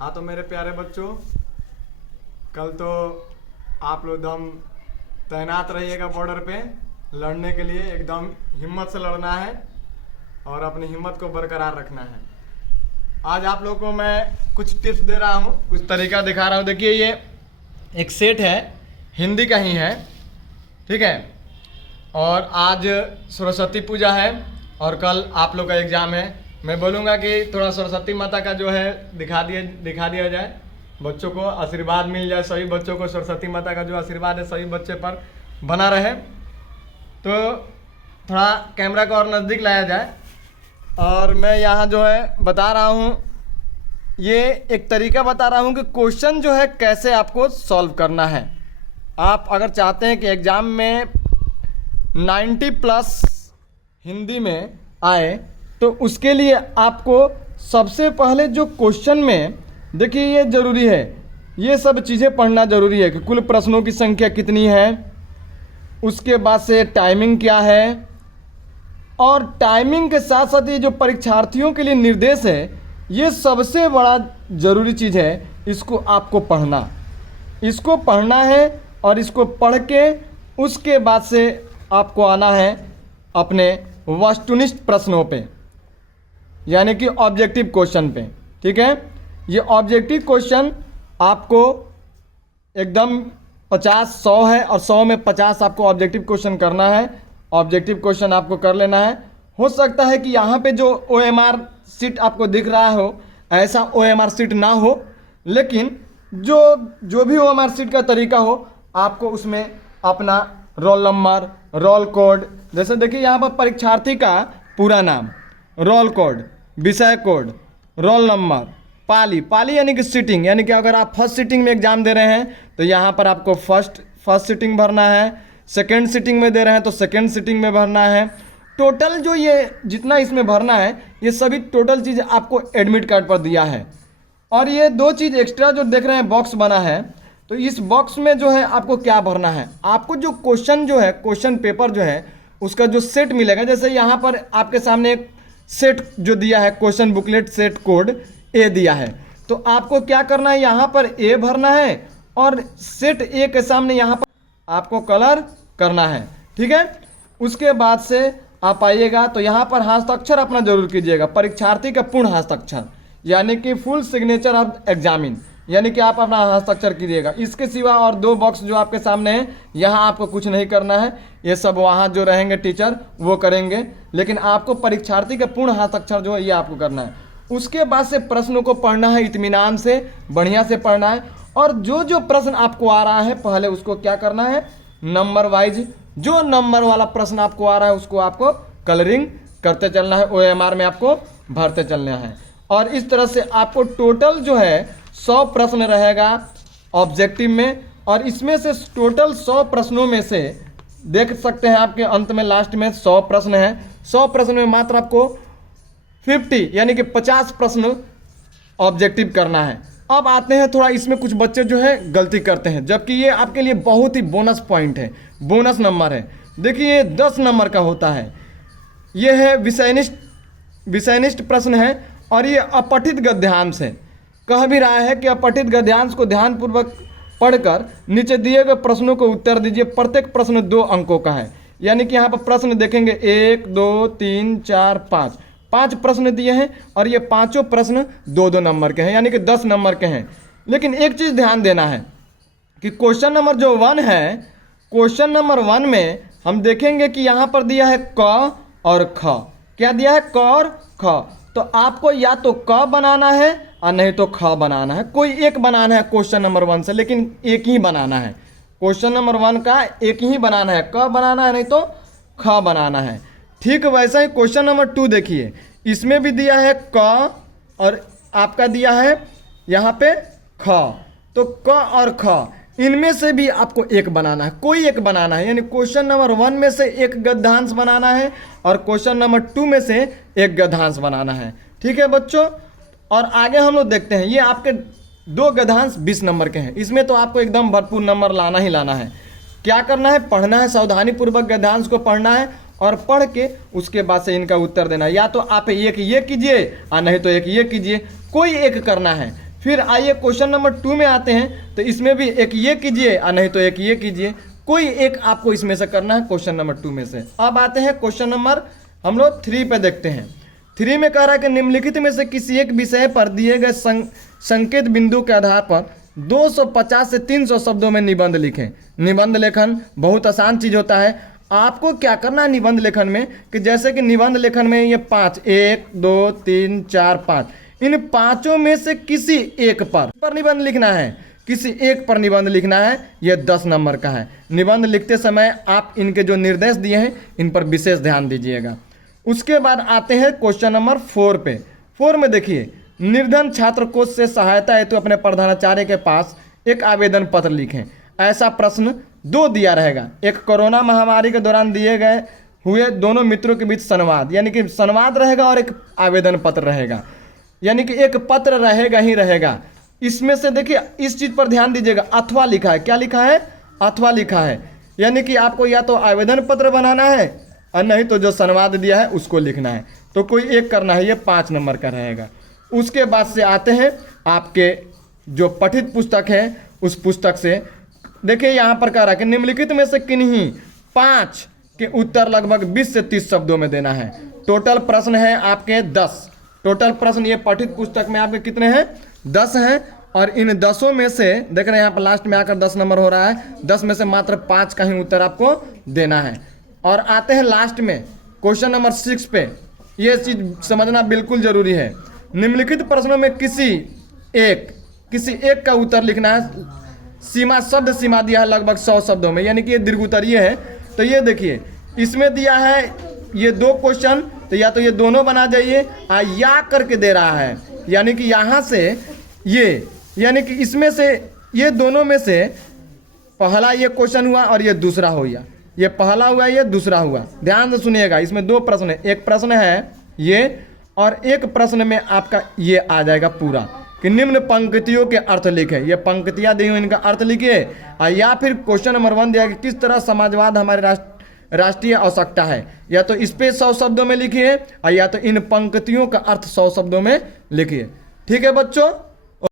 हाँ तो मेरे प्यारे बच्चों, कल तो आप लोग एकदम तैनात रहिएगा बॉर्डर पे लड़ने के लिए। एकदम हिम्मत से लड़ना है और अपनी हिम्मत को बरकरार रखना है। आज आप लोग को मैं कुछ टिप्स दे रहा हूँ, कुछ तरीका दिखा रहा हूँ। देखिए ये एक सेट है, हिंदी का ही है, ठीक है। और आज सरस्वती पूजा है और कल आप लोग का एग्ज़ाम है। मैं बोलूँगा कि थोड़ा सरस्वती माता का जो है दिखा दिया जाए, बच्चों को आशीर्वाद मिल जाए। सभी बच्चों को सरस्वती माता का जो आशीर्वाद है सभी बच्चे पर बना रहे। तो थोड़ा कैमरा को और नज़दीक लाया जाए। और मैं यहाँ जो है बता रहा हूँ, ये एक तरीका बता रहा हूँ कि क्वेश्चन जो है कैसे आपको सॉल्व करना है। आप अगर चाहते हैं कि एग्ज़ाम में 90+ हिंदी में आए तो उसके लिए आपको सबसे पहले जो क्वेश्चन में देखिए ये ज़रूरी है, ये सब चीज़ें पढ़ना ज़रूरी है कि कुल प्रश्नों की संख्या कितनी है, उसके बाद से टाइमिंग क्या है, और टाइमिंग के साथ साथ ये जो परीक्षार्थियों के लिए निर्देश है ये सबसे बड़ा ज़रूरी चीज़ है। इसको आपको इसको पढ़ना है और इसको पढ़ के उसके बाद से आपको आना है अपने वस्तुनिष्ठ प्रश्नों पे, यानी कि ऑब्जेक्टिव क्वेश्चन पे, ठीक है। ये ऑब्जेक्टिव क्वेश्चन आपको एकदम 50-100 है और 100 में 50 आपको ऑब्जेक्टिव क्वेश्चन करना है। ऑब्जेक्टिव क्वेश्चन आपको कर लेना है। हो सकता है कि यहाँ पे जो OMR सीट आपको दिख रहा हो ऐसा OMR सीट ना हो, लेकिन जो भी OMR सीट का तरीका हो आपको उसमें अपना रोल नंबर, रोल कोड, जैसे देखिए यहाँ पर परीक्षार्थी का पूरा नाम, रोल कोड, विषय कोड, रोल नंबर, पाली यानी कि सीटिंग, यानी कि अगर आप फर्स्ट सीटिंग में एग्जाम दे रहे हैं तो यहाँ पर आपको फर्स्ट सीटिंग भरना है। सेकेंड सीटिंग में दे रहे हैं तो सेकेंड सीटिंग में भरना है। टोटल जो ये जितना इसमें भरना है ये सभी टोटल चीज़ आपको एडमिट कार्ड पर दिया है। और ये 2 चीज़ एक्स्ट्रा जो देख रहे हैं बॉक्स बना है, तो इस बॉक्स में जो है आपको क्या भरना है, आपको जो क्वेश्चन जो है क्वेश्चन पेपर जो है उसका जो सेट मिलेगा। जैसे यहाँ पर आपके सामने एक सेट जो दिया है, question booklet set code A दिया है, तो आपको क्या करना है, यहाँ पर A भरना है और सेट A के सामने यहाँ पर आपको कलर करना है, ठीक है। उसके बाद से आप आइएगा तो यहाँ पर हस्ताक्षर अपना जरूर कीजिएगा, परीक्षार्थी का पूर्ण हस्ताक्षर, यानी कि फुल सिग्नेचर ऑफ एग्जामिन, यानी कि आप अपना हस्ताक्षर कीजिएगा। इसके सिवा और 2 बॉक्स जो आपके सामने हैं यहाँ आपको कुछ नहीं करना है, ये सब वहाँ जो रहेंगे टीचर वो करेंगे, लेकिन आपको परीक्षार्थी का पूर्ण हस्ताक्षर जो है ये आपको करना है। उसके बाद से प्रश्नों को पढ़ना है, इत्मीनान से बढ़िया से पढ़ना है। और जो प्रश्न आपको आ रहा है पहले उसको क्या करना है, नंबर वाइज जो नंबर वाला प्रश्न आपको आ रहा है उसको आपको कलरिंग करते चलना है, OMR में आपको भरते चलना है। और इस तरह से आपको टोटल जो है 100 प्रश्न रहेगा ऑब्जेक्टिव में, और इसमें से टोटल 100 प्रश्नों में से देख सकते हैं आपके अंत में लास्ट में 100 प्रश्न है। 100 प्रश्न में मात्र आपको 50 यानी कि 50 प्रश्न ऑब्जेक्टिव करना है। अब आते हैं थोड़ा, इसमें कुछ बच्चे जो है गलती करते हैं, जबकि ये आपके लिए बहुत ही बोनस पॉइंट है, बोनस नंबर है। देखिए ये 10 नंबर का होता है, ये है विषयनिष्ठ प्रश्न है और ये अपठित गद्यांश है। कह भी रहा है कि अपठित गद्यांश को ध्यानपूर्वक पढ़कर नीचे दिए गए प्रश्नों को उत्तर दीजिए। प्रत्येक प्रश्न 2 अंकों का है, यानी कि यहाँ पर प्रश्न देखेंगे 1 2 3 4 5 प्रश्न दिए हैं और ये पांचों प्रश्न 2-2 नंबर के हैं, यानी कि 10 नंबर के हैं। लेकिन एक चीज़ ध्यान देना है कि क्वेश्चन नंबर जो 1 है, क्वेश्चन नंबर 1 में हम देखेंगे कि यहाँ पर दिया है क और ख। क्या दिया है, क और ख। तो आपको या तो क बनाना है और नहीं तो ख बनाना है, कोई एक बनाना है क्वेश्चन नंबर 1 से, लेकिन एक ही बनाना है। क्वेश्चन नंबर 1 का एक ही बनाना है, क बनाना है नहीं तो ख बनाना है। ठीक वैसा ही क्वेश्चन नंबर 2 देखिए, इसमें भी दिया है क और आपका दिया है यहाँ पे ख। तो क और ख इनमें से भी आपको एक बनाना है, कोई एक बनाना है, यानी क्वेश्चन नंबर 1 में से एक गद्यांश बनाना है और क्वेश्चन नंबर 2 में से एक गद्यांश बनाना है। ठीक है बच्चों, और आगे हम लोग देखते हैं, ये आपके 2 गद्यांश 20 नंबर के हैं, इसमें तो आपको एकदम भरपूर नंबर लाना ही लाना है। क्या करना है, पढ़ना है, सावधानी पूर्वक गद्यांश को पढ़ना है और पढ़ के उसके बाद से इनका उत्तर देना है। या तो आप एक ये कीजिए और नहीं तो एक ये कीजिए, कोई एक करना है। फिर आइए क्वेश्चन नंबर 2 में आते हैं। तो इसमें भी एक ये कीजिए और नहीं तो एक ये कीजिए, कोई एक आपको इसमें से करना है क्वेश्चन नंबर 2 में से। अब आते हैं क्वेश्चन नंबर हम लोग 3 पे देखते हैं। 3 में कह रहा है कि निम्नलिखित में से किसी एक विषय पर दिए गए संकेत बिंदु के आधार पर 250 से 300 शब्दों में निबंध लिखें। निबंध लेखन बहुत आसान चीज़ होता है। आपको क्या करना है निबंध लेखन में कि जैसे कि निबंध लेखन में ये 5 1 2 3 4 5, इन पांचों में से किसी एक पर निबंध लिखना है, किसी एक पर निबंध लिखना है। यह 10 नंबर का है। निबंध लिखते समय आप इनके जो निर्देश दिए हैं इन पर विशेष ध्यान दीजिएगा। उसके बाद आते हैं क्वेश्चन नंबर 4 पे। 4 में देखिए, निर्धन छात्र कोष से सहायता हेतु अपने प्रधानाचार्य के पास एक आवेदन पत्र लिखें। ऐसा प्रश्न 2 दिया रहेगा। एक कोरोना महामारी के दौरान दिए गए हुए दोनों मित्रों के बीच संवाद, यानी कि संवाद रहेगा, और एक आवेदन पत्र रहेगा, यानी कि एक पत्र रहेगा ही रहेगा। इसमें से देखिए इस चीज़ पर ध्यान दीजिएगा, अथवा लिखा है। क्या लिखा है? अथवा लिखा है, यानी कि आपको या तो आवेदन पत्र बनाना है और नहीं तो जो संवाद दिया है उसको लिखना है। तो कोई एक करना है, ये 5 नंबर का रहेगा। उसके बाद से आते हैं आपके जो पठित पुस्तक है उस पुस्तक से। देखिए यहाँ पर कह रहा है कि निम्नलिखित में से किन्हीं 5 के उत्तर लगभग 20 से 30 शब्दों में देना है। टोटल प्रश्न है आपके 10। टोटल प्रश्न ये पठित पुस्तक में आपके कितने हैं? 10 हैं। और इन 10 में से देख रहे हैं यहाँ पर लास्ट में आकर 10 नंबर हो रहा है। 10 में से मात्र 5 का ही उत्तर आपको देना है। और आते हैं लास्ट में क्वेश्चन नंबर 6 पे। ये चीज़ समझना बिल्कुल जरूरी है। निम्नलिखित प्रश्नों में किसी एक का उत्तर लिखना है। सीमा, शब्द सीमा दिया है लगभग 100 शब्दों में, यानी कि ये दीर्घ उत्तर ये है। तो ये देखिए इसमें दिया है ये 2 क्वेश्चन, तो या तो ये दोनों बना जाइए या करके दे रहा है, यानी कि यहाँ से ये, यानी कि इसमें से ये दोनों में से पहला ये क्वेश्चन हुआ और ये दूसरा हो गया। ये पहला हुआ, ये दूसरा हुआ। ध्यान से सुनिएगा, इसमें 2 प्रश्न है। एक प्रश्न है ये और एक प्रश्न में आपका ये आ जाएगा पूरा कि निम्न पंक्तियों के अर्थ लिखे। ये पंक्तियाँ दी हुई, इनका अर्थ लिखिए। या फिर क्वेश्चन नंबर 1 दिया कि किस तरह समाजवाद हमारे राष्ट्रीय आवश्यकता है। या तो इस पे 100 शब्दों में लिखिए और या तो इन पंक्तियों का अर्थ 100 शब्दों में लिखिए। ठीक है बच्चों।